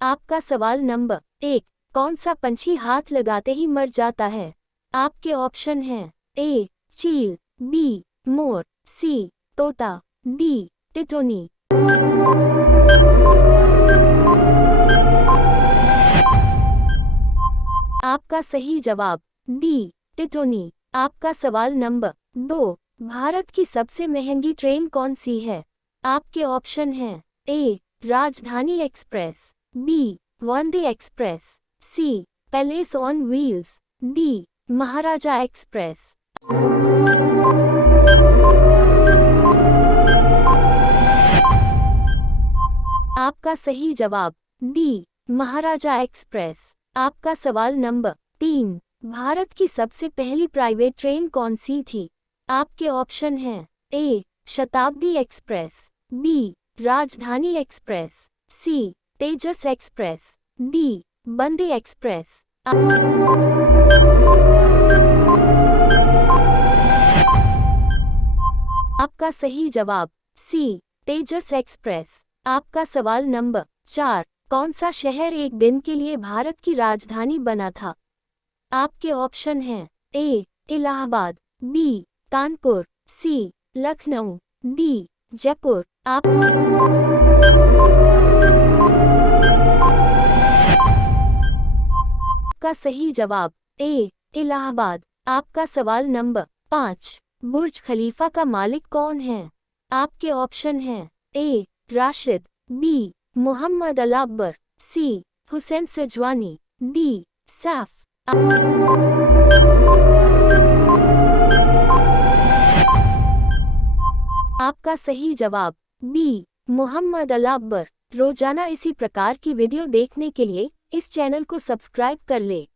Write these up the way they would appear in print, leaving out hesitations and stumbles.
आपका सवाल नंबर 1, कौन सा पंछी हाथ लगाते ही मर जाता है? आपके ऑप्शन हैं ए चील, बी मोर, सी तोता, डी टिटोनी। आपका सही जवाब डी टिटोनी। आपका सवाल नंबर 2, भारत की सबसे महंगी ट्रेन कौन सी है? आपके ऑप्शन हैं A Rajdhani Express, B Vande Express, C Palace on Wheels, D Maharaja Express. आपका सही जवाब डी महाराजा एक्सप्रेस। आपका सवाल नंबर 3, भारत की सबसे पहली प्राइवेट ट्रेन कौन सी थी? आपके ऑप्शन हैं ए शताब्दी एक्सप्रेस, बी राजधानी एक्सप्रेस, सी तेजस एक्सप्रेस, डी वंदे एक्सप्रेस। आपका सही जवाब सी तेजस एक्सप्रेस। आपका सवाल नंबर 4, कौन सा शहर एक दिन के लिए भारत की राजधानी बना था? आपके ऑप्शन हैं ए इलाहाबाद, बी कानपुर, सी लखनऊ, डी जयपुर। आपका सही जवाब ए इलाहाबाद। आपका सवाल नंबर 5, बुर्ज खलीफा का मालिक कौन है? आपके ऑप्शन हैं ए राशिद, बी मोहम्मद अल अकबर, सी हुसैन सजवानी, डी सैफ। आपका सही जवाब बी मोहम्मद अल अकबर। रोजाना इसी प्रकार की वीडियो देखने के लिए इस चैनल को सब्सक्राइब कर ले।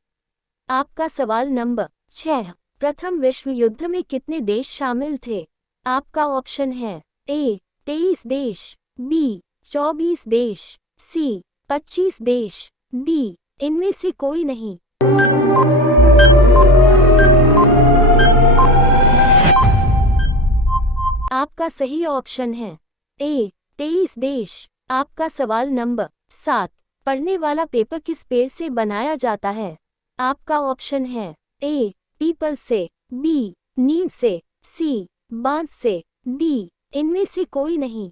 आपका सवाल नंबर 6, प्रथम विश्व युद्ध में कितने देश शामिल थे? आपका ऑप्शन है ए 23 देश, बी 24 देश, सी 25 देश, डी इनमें से कोई नहीं। आपका सही ऑप्शन है ए 23 देश। आपका सवाल नंबर 7, पढ़ने वाला पेपर किस पेड़ से बनाया जाता है? आपका ऑप्शन है ए पीपल से, बी नीम से, सी बांस से, डी इनमें से कोई नहीं।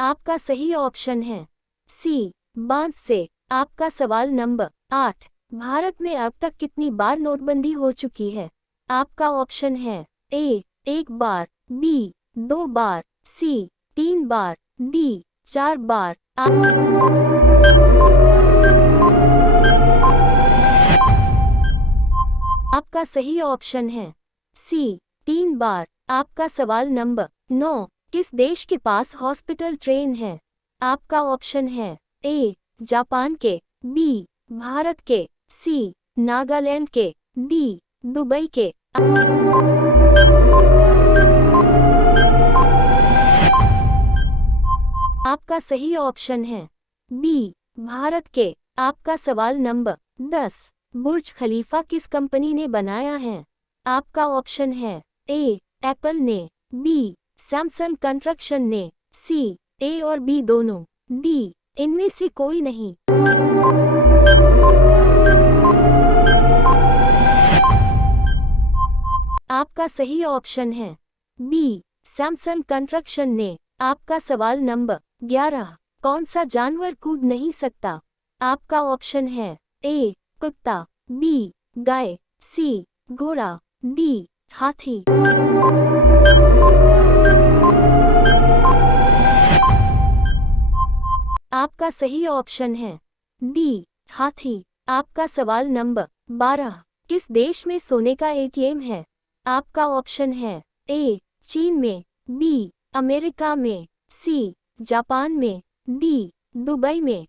आपका सही ऑप्शन है सी बांस से। आपका सवाल नंबर 8, भारत में अब तक कितनी बार नोटबंदी हो चुकी है? आपका ऑप्शन है ए 1 बार, बी 2 बार, सी 3 बार, डी 4 बार। आपका सही ऑप्शन है सी 3 बार। आपका सवाल नंबर 9, किस देश के पास हॉस्पिटल ट्रेन है? आपका ऑप्शन है ए जापान के, बी भारत के, सी नागालैंड के, डी दुबई के। आपका सही ऑप्शन है बी भारत के। आपका सवाल नंबर 10, बुर्ज खलीफा किस कंपनी ने बनाया है? आपका ऑप्शन है ए एप्पल ने, बी सैमसंग कंस्ट्रक्शन ने, सी ए और बी दोनों, डी इनमें से कोई नहीं। आपका सही ऑप्शन है बी सैमसंग कंस्ट्रक्शन ने। आपका सवाल नंबर 11, कौन सा जानवर कूद नहीं सकता? आपका ऑप्शन है ए कुत्ता, बी गाय, सी घोड़ा, डी हाथी। आपका सही ऑप्शन है डी हाथी। आपका सवाल नंबर 12, किस देश में सोने का एटीएम है? आपका ऑप्शन है ए चीन में, बी अमेरिका में, सी जापान में, डी दुबई में।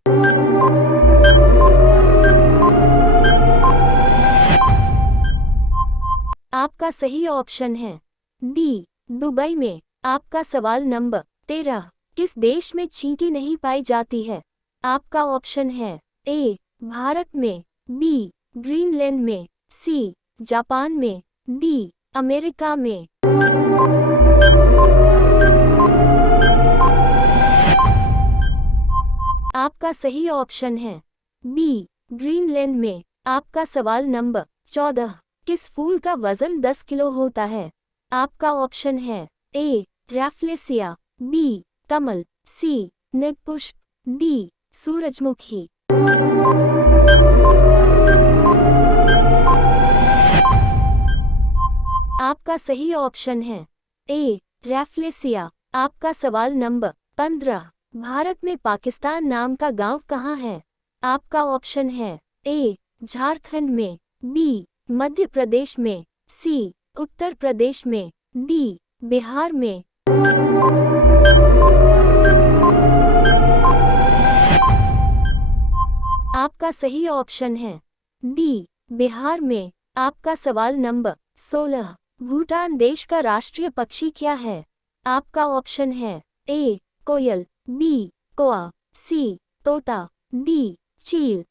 आपका सही ऑप्शन है डी दुबई में। आपका सवाल नंबर 13, किस देश में चींटी नहीं पाई जाती है? आपका ऑप्शन है ए भारत में, बी ग्रीनलैंड में, सी जापान में, डी अमेरिका में। आपका सही ऑप्शन है बी ग्रीनलैंड में। आपका सवाल नंबर 14, किस फूल का वजन 10 किलो होता है? आपका ऑप्शन है ए रैफ्लेसिया, बी कमल, सी नगपुष्प, डी सूरजमुखी। आपका सही ऑप्शन है ए रैफ्लेसिया। आपका सवाल नंबर 15, भारत में पाकिस्तान नाम का गांव कहाँ है? आपका ऑप्शन है ए झारखंड में, बी मध्य प्रदेश में, सी उत्तर प्रदेश में, डी बिहार में। आपका सही ऑप्शन है डी बिहार में। आपका सवाल नंबर 16, भूटान देश का राष्ट्रीय पक्षी क्या है? आपका ऑप्शन है ए कोयल, बी कोआ, सी तोता, डी चील।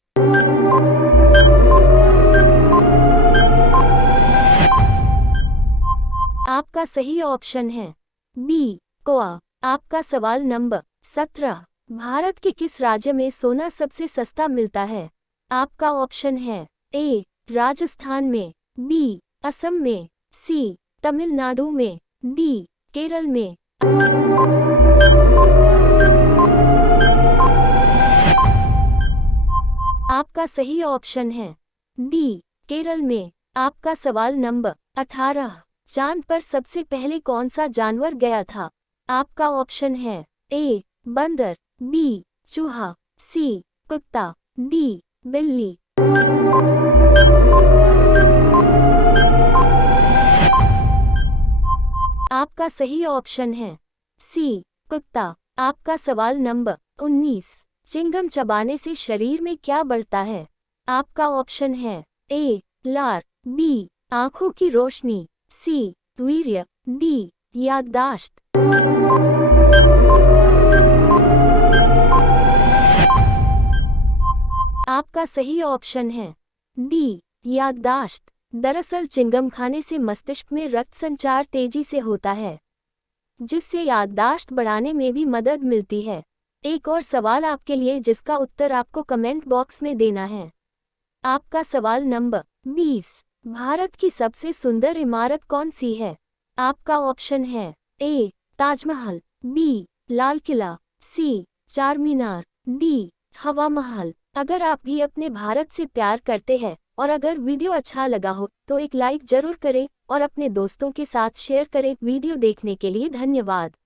आपका सही ऑप्शन है बी कोआ। आपका सवाल नंबर 17, भारत के किस राज्य में सोना सबसे सस्ता मिलता है? आपका ऑप्शन है ए राजस्थान में, बी असम में, सी तमिलनाडु में, डी केरल में। आपका सही ऑप्शन है डी केरल में। आपका सवाल नंबर 18, चांद पर सबसे पहले कौन सा जानवर गया था? आपका ऑप्शन है ए बंदर, बी चूहा, सी कुत्ता, डी बिल्ली। आपका सही ऑप्शन है सी कुत्ता। आपका सवाल नंबर 19, चिंगम चबाने से शरीर में क्या बढ़ता है? आपका ऑप्शन है ए लार, बी आंखों की रोशनी, सी वीर्य, डी याददाश्त। आपका सही ऑप्शन है डी याददाश्त। दरअसल चिंगम खाने से मस्तिष्क में रक्त संचार तेजी से होता है, जिससे याददाश्त बढ़ाने में भी मदद मिलती है। एक और सवाल आपके लिए, जिसका उत्तर आपको कमेंट बॉक्स में देना है। आपका सवाल नंबर 20, भारत की सबसे सुंदर इमारत कौन सी है? आपका ऑप्शन है ए ताजमहल, बी लाल किला, सी चारमीनार, डी हवा महल। अगर आप भी अपने भारत से प्यार करते हैं और अगर वीडियो अच्छा लगा हो तो एक लाइक जरूर करें और अपने दोस्तों के साथ शेयर करें। वीडियो देखने के लिए धन्यवाद।